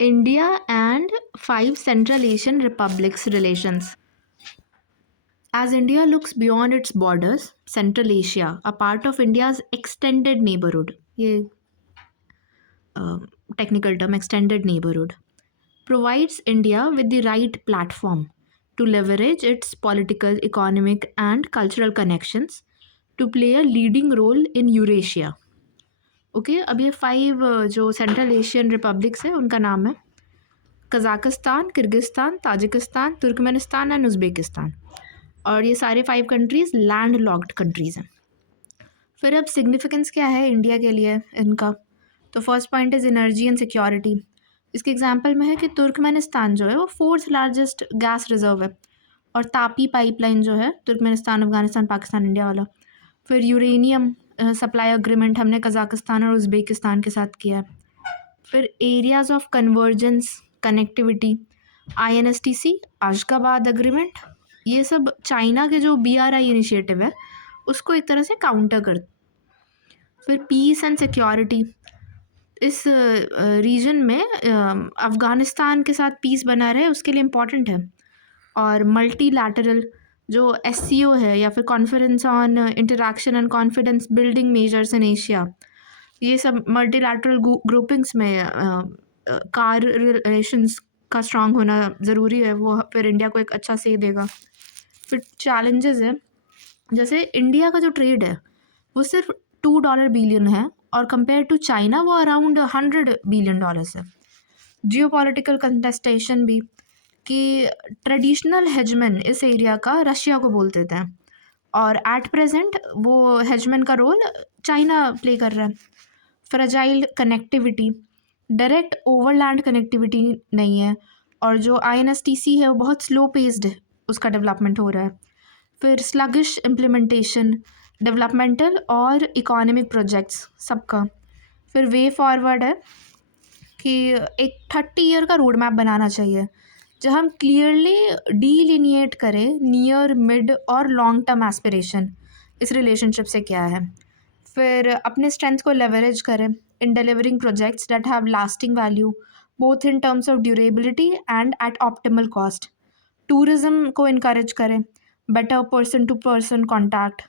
India and 5 Central Asian republics relations. As India looks beyond its borders, Central Asia, a part of India's extended neighborhood, ये technical term extended neighborhood, provides India with the right platform to leverage its political, economic, and cultural connections to play a leading role in Eurasia. Okay अब ये 5 जो central Asian republics है उनका नाम है Kazakhstan, Kyrgyzstan, Tajikistan, Turkmenistan and Uzbekistan. और ये सारे 5 कंट्रीज़ लैंड लॉक्ड कंट्रीज़ हैं। फिर अब सिग्निफिकेंस क्या है इंडिया के लिए इनका? तो first point is energy and security. इसके एग्जांपल में है कि तुर्कमेनिस्तान जो है वो 4th लार्जेस्ट गैस रिजर्व है, और तापी पाइपलाइन जो है तुर्कमेनिस्तान, अफगानिस्तान, पाकिस्तान, इंडिया वाला। फिर यूरेनियम सप्लाई एग्रीमेंट हमने कज़ाकिस्तान और उज़्बेकिस्तान के साथ किया है। फिर areas of convergence, connectivity, INSTC, Ashgabat agreement, ये सब चाइना के जो BRI इनिशिएटिव है उसको एक तरह से काउंटर कर। फिर पीस एंड सिक्योरिटी, इस रीजन में अफ़गानिस्तान के साथ पीस बना रहे उसके लिए इम्पॉर्टेंट है। और मल्टीलैटरल जो SCO है या फिर conference on interaction and confidence building measures in Asia, ये सब मल्टीलैटरल ग्रुपिंग्स में कार रिलेशंस का स्ट्रांग होना ज़रूरी है, वो फिर इंडिया को एक अच्छा से देगा। फिर चैलेंजेस है, जैसे इंडिया का जो ट्रेड है वो सिर्फ $2 बिलियन है और कंपेयर टू चाइना वो अराउंड $100 बिलियन है। जियोपॉलिटिकल कंटेस्टेशन भी, कि ट्रेडिशनल हेजमन इस एरिया का रशिया को बोल देते हैं, और एट प्रेजेंट वो हेजमन का रोल चाइना प्ले कर रहा है। Fragile connectivity, direct overland connectivity नहीं है, और जो INSTC है वो बहुत स्लो पेस्ड है, उसका डेवलपमेंट हो रहा है। फिर स्लगिश इम्प्लीमेंटेशन, डेवलपमेंटल और इकोनॉमिक प्रोजेक्ट्स सबका। फिर वे फॉरवर्ड है कि एक 30 ईयर का रोड मैप बनाना चाहिए जहाँ हम क्लियरली डीलिनिएट करें नियर, मिड और लॉन्ग टर्म एस्पिरेशन इस रिलेशनशिप से क्या है। फिर अपने स्ट्रेंथ को लेवरेज करें in delivering projects that have lasting value both in terms of durability and at optimal cost. Tourism को इनकरेज करें, better person to person contact,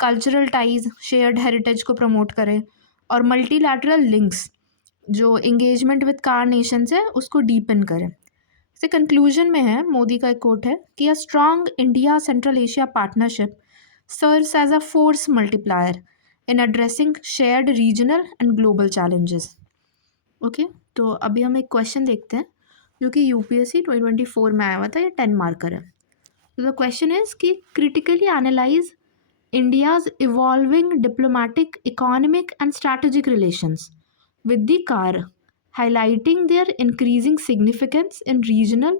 cultural ties, shared heritage को प्रमोट करें, और मल्टीलैटरल लिंक्स जो engagement with car nations है उसको deepen करें। से कंक्लूजन में है, मोदी का एक कोट है कि a strong India Central Asia partnership serves as a force multiplier in addressing shared regional and global challenges. Okay, तो अभी हम एक क्वेश्चन देखते हैं जो कि UPSC 2024 में आया हुआ था, ये 10 मार्कर है। तो द क्वेश्चन इज कि critically analyse India's evolving diplomatic, economic and strategic relations with the car, highlighting their increasing significance in regional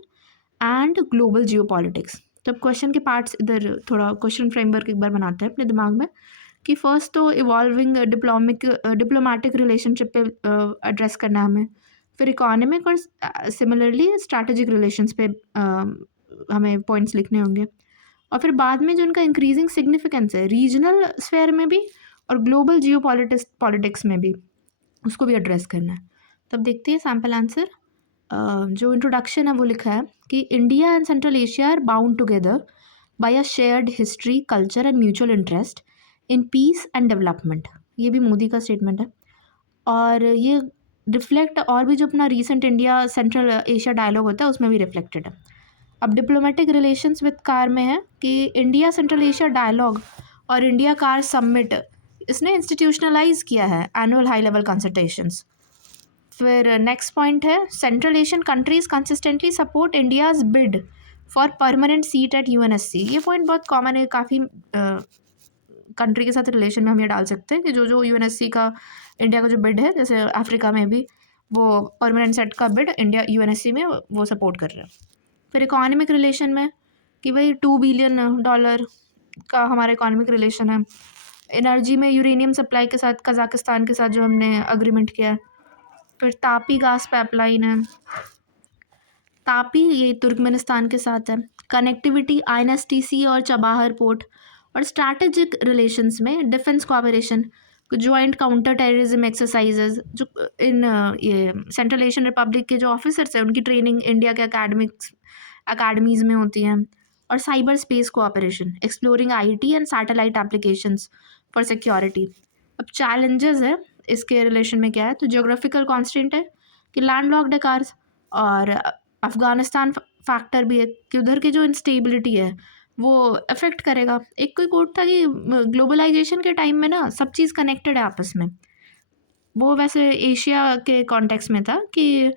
and global geopolitics। तो अब क्वेश्चन के पार्ट्स इधर थोड़ा क्वेश्चन फ्रेमवर्क एक बार बनाते हैं अपने दिमाग में, कि फर्स्ट तो इवॉल्विंग डिप्लोमेटिक रिलेशनशिप पे एड्रेस करना है हमें। फिर इकोनॉमिक और सिमिलरली स्ट्रैटेजिक रिलेशंस पे हमें पॉइंट्स लिखने होंगे। और फिर बाद में जो उनका इंक्रीजिंग सिग्निफिकेंस है रीजनल स्फेयर में भी और ग्लोबल पॉलिटिक्स में भी, उसको भी एड्रेस करना है। तब देखते हैं सैम्पल आंसर। जो इंट्रोडक्शन है वो लिखा है कि India and Central Asia are bound together by a shared history, culture and mutual interest in peace and development. ये भी मोदी का स्टेटमेंट है, और ये रिफ्लेक्ट और भी जो अपना recent India Central Asia dialogue होता है उसमें भी रिफ्लेक्टेड है। अब डिप्लोमेटिक रिलेशंस विद कार में है कि इंडिया सेंट्रल एशिया डायलॉग और इंडिया कार समिट इसने इंस्टीट्यूशनलाइज किया है एनुअल हाई लेवल कंसल्टेशंस। फिर नेक्स्ट पॉइंट है, Central Asian countries consistently support India's bid for permanent seat at UNSC। ये पॉइंट बहुत कॉमन है, काफ़ी कंट्री के साथ रिलेशन में हम ये डाल सकते हैं कि जो UNSC का इंडिया का जो बिड है, जैसे अफ्रीका में भी वो परमानेंट सेट का बिड इंडिया UNSC में वो सपोर्ट कर रहे हैं। फिर इकोनॉमिक रिलेशन में कि भाई $2 बिलियन का हमारा इकोनॉमिक रिलेशन है। एनर्जी में यूरेनियम सप्लाई के साथ कज़ाकिस्तान के साथ जो हमने अग्रीमेंट किया है। फिर तापी गैस पाइपलाइन है, तापी ये तुर्कमेनिस्तान के साथ है। कनेक्टिविटी INSTC और चबाहर पोर्ट। और स्ट्रैटेजिक रिलेशंस में defence cooperation, joint counter terrorism exercises जो इन ये सेंट्रल एशियन रिपब्लिक के जो ऑफिसर्स हैं उनकी ट्रेनिंग इंडिया के अकाडमीज़ में होती हैं। और cyber space cooperation exploring IT and satellite applications for security. अब चैलेंजेस है इसके रिलेशन में क्या है, तो ज्योग्राफिकल कॉन्स्टेंट है कि लैंडलॉक्ड है कार्स, और अफगानिस्तान फैक्टर भी है कि उधर की जो इंस्टेबिलिटी है वो अफेक्ट करेगा। एक कोई कोट था कि ग्लोबलाइजेशन के टाइम में ना सब चीज़ कनेक्टेड है आपस में। वो वैसे एशिया के कॉन्टेक्स्ट में था कि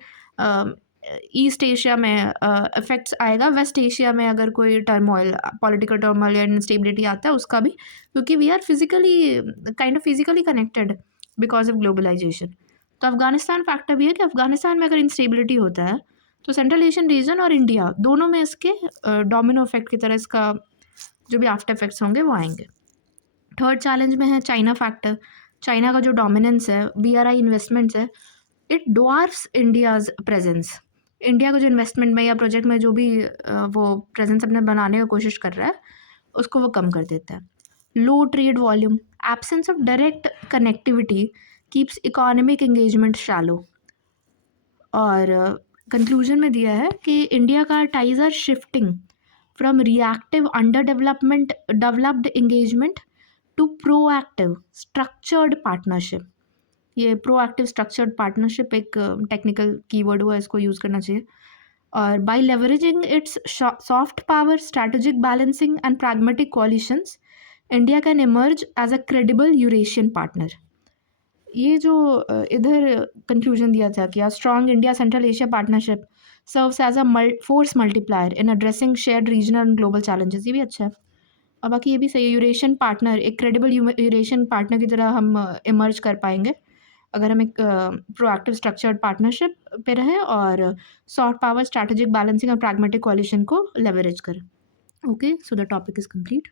ईस्ट एशिया में इफेक्ट्स आएगा, वेस्ट एशिया में अगर कोई टर्मोइल पॉलिटिकल टर्मोइल या इंस्टेबिलिटी आता है उसका भी, क्योंकि we are physically kind of physically connected because of globalisation. तो अफगानिस्तान फैक्टर भी है कि अफगानिस्तान में अगर इंस्टेबिलिटी होता है तो सेंट्रल एशियन रीजन और इंडिया दोनों में इसके डोमिनो इफेक्ट की तरह इसका जो भी आफ्टर इफेक्ट्स होंगे वो आएंगे। थर्ड चैलेंज में है चाइना फैक्टर। चाइना का जो डोमिनेंस है, बीआरआई इन्वेस्टमेंट्स है, इट डवार्फ्स इंडियाज़ प्रेजेंस। इंडिया का जो इन्वेस्टमेंट में या प्रोजेक्ट में जो भी वो प्रेजेंस अपने बनाने की कोशिश कर रहा है उसको वो कम कर देता है। Low trade volume, absence of direct connectivity keeps economic engagement shallow. और कंक्लूजन में दिया है कि इंडिया का ties are shifting from reactive underdeveloped engagement to proactive structured partnership. ये प्रोएक्टिव स्ट्रक्चर्ड पार्टनरशिप एक टेक्निकल कीवर्ड हुआ, इसको यूज़ करना चाहिए। और by leveraging its soft power, strategic balancing and pragmatic coalitions, India can emerge as a credible Eurasian partner. ये जो इधर कंक्लूजन दिया था कि strong India Central Asia partnership serves as a force multiplier in addressing shared regional and global challenges, ये भी अच्छा है। और बाकी ये भी सही है, यूरेशियन पार्टनर, एक क्रेडिबल यूरेशियन पार्टनर की तरह हम इमर्ज कर पाएंगे अगर हम एक प्रोएक्टिव स्ट्रक्चर्ड पार्टनरशिप पे रहें और सॉफ्ट पावर, स्ट्रैटेजिक बैलेंसिंग और pragmatic coalition को लेवरेज करें। Okay, so the topic is complete.